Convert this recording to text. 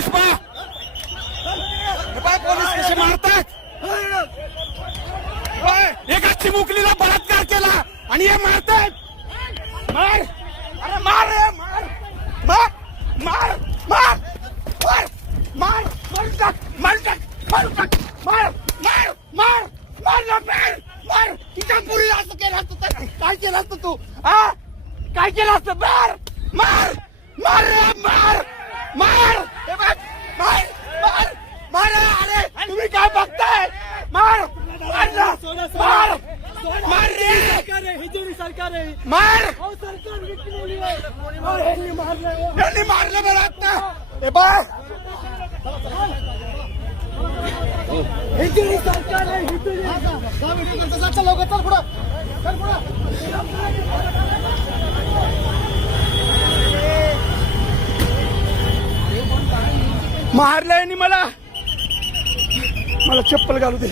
Police पहा, police कसे मारतात. एका चिमुकलीला बलात्कार केला आणि हे मारतात. मार, अरे मार रे, मार मार मार मार मार मार मार टाक, मार टाक, मार टाक, मार मार मार मार मार मार. तुझ्या पुरीला असं केलं असतं तर काय केलं असतं तू? हा, काय केलं असतं? मार मार मार रे, मार मार. हे बघ, मार मार मार. अरे तुम्ही काय बघताय? मार मार ना, मार मार रे. सरकार आहे. मार, सरकार यांनी मारलं मला आता. हे बघ, सरकार आहे. मारलं यांनी मला. मला चप्पल घालू दे.